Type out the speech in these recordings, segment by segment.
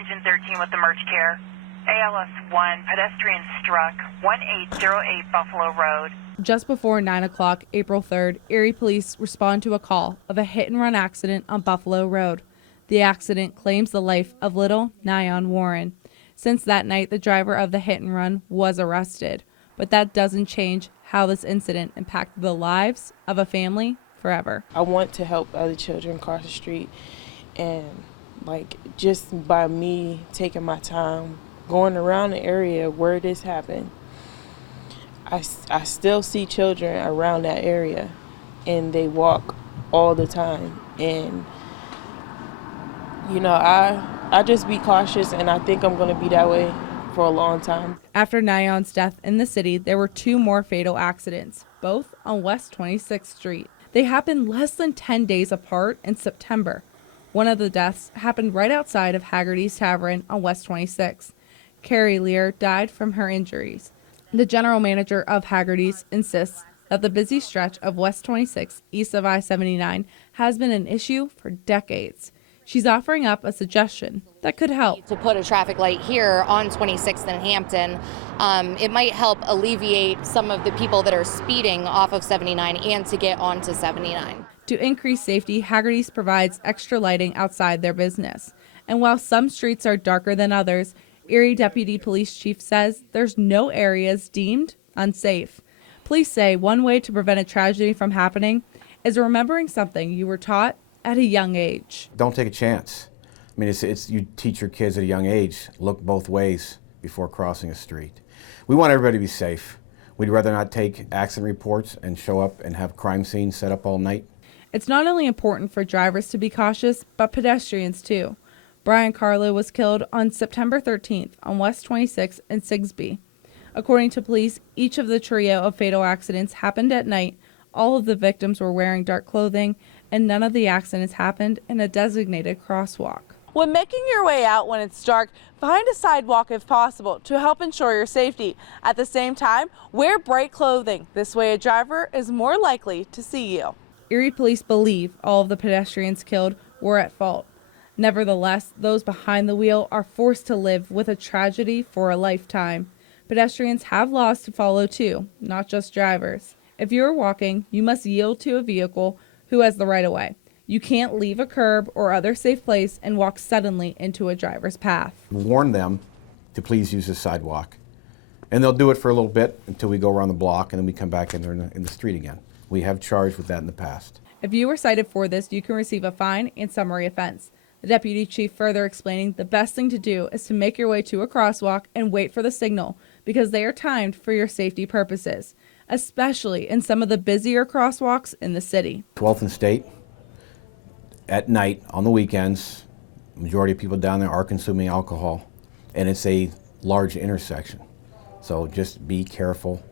Engine 13 with the merge care. ALS 1, pedestrian struck, 1808 Buffalo Road. Just before 9 o'clock, April 3rd, Erie police respond to a call of a hit-and-run accident on Buffalo Road. The accident claims the life of little Nyan Warren. Since that night, the driver of the hit-and-run was arrested. But that doesn't change how this incident impacted the lives of a family forever. I want to help other children cross the street, and just by me taking my time going around the area where this happened, I still see children around that area, and they walk all the time. And, I just be cautious, and I think I'm going to be that way for a long time. After Nyan's death in the city, there were 2 more fatal accidents, both on West 26th Street. They happened less than 10 days apart in September. One of the deaths happened right outside of Haggerty's Tavern on West 26th. Carrie Lear died from her injuries. The general manager of Haggerty's insists that the busy stretch of West 26 east of I-79 has been an issue for decades. She's offering up a suggestion that could help. To put a traffic light here on 26th and Hampton, it might help alleviate some of the people that are speeding off of 79 and to get onto 79. To increase safety, Haggerty's provides extra lighting outside their business. And while some streets are darker than others, Erie Deputy Police Chief says there's no areas deemed unsafe. Police say one way to prevent a tragedy from happening is remembering something you were taught at a young age. Don't take a chance. I mean, it's you teach your kids at a young age, look both ways before crossing a street. We want everybody to be safe. We'd rather not take accident reports and show up and have crime scenes set up all night. It's not only important for drivers to be cautious, but pedestrians too. Brian Carlo was killed on September 13th on West 26 in Sigsbee. According to police, each of the trio of fatal accidents happened at night. All of the victims were wearing dark clothing, and none of the accidents happened in a designated crosswalk. When making your way out when it's dark, find a sidewalk if possible to help ensure your safety. At the same time, wear bright clothing. This way a driver is more likely to see you. Erie police believe all of the pedestrians killed were at fault. Nevertheless, those behind the wheel are forced to live with a tragedy for a lifetime. Pedestrians have laws to follow too, not just drivers. If you are walking, you must yield to a vehicle who has the right of way. You can't leave a curb or other safe place and walk suddenly into a driver's path. Warn them to please use the sidewalk. And they'll do it for a little bit until we go around the block, and then we come back in there in the street again. We have charged with that in the past. If you were cited for this, you can receive a fine and summary offense. The deputy chief further explaining the best thing to do is to make your way to a crosswalk and wait for the signal, because they are timed for your safety purposes, especially in some of the busier crosswalks in the city. 12th and State, at night, on the weekends, majority of people down there are consuming alcohol, and it's a large intersection. So just be careful.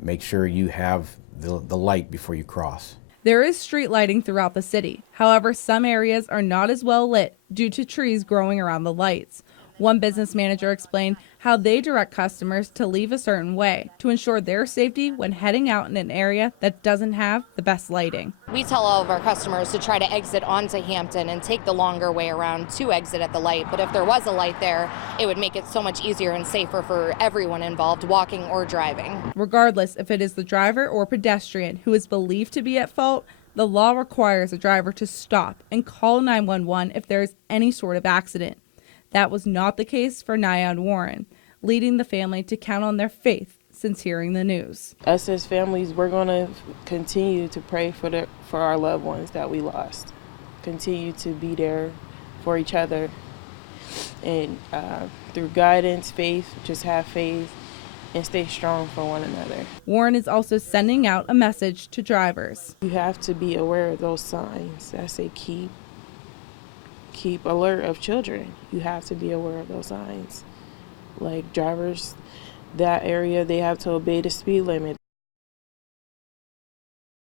Make sure you have the light before you cross. There is street lighting throughout the city. However, some areas are not as well lit due to trees growing around the lights. One business manager explained how they direct customers to leave a certain way to ensure their safety when heading out in an area that doesn't have the best lighting. We tell all of our customers to try to exit onto Hampton and take the longer way around to exit at the light. But if there was a light there, it would make it so much easier and safer for everyone involved, walking or driving. Regardless if it is the driver or pedestrian who is believed to be at fault, the law requires a driver to stop and call 911 if there is any sort of accident. That was not the case for Nyan Warren, leading the family to count on their faith since hearing the news. Us as families, we're going to continue to pray for our loved ones that we lost. Continue to be there for each other. And through guidance, faith, just have faith and stay strong for one another. Warren is also sending out a message to drivers. You have to be aware of those signs that say keep alert of children. You have to be aware of those signs. Like drivers, that area, they have to obey the speed limit.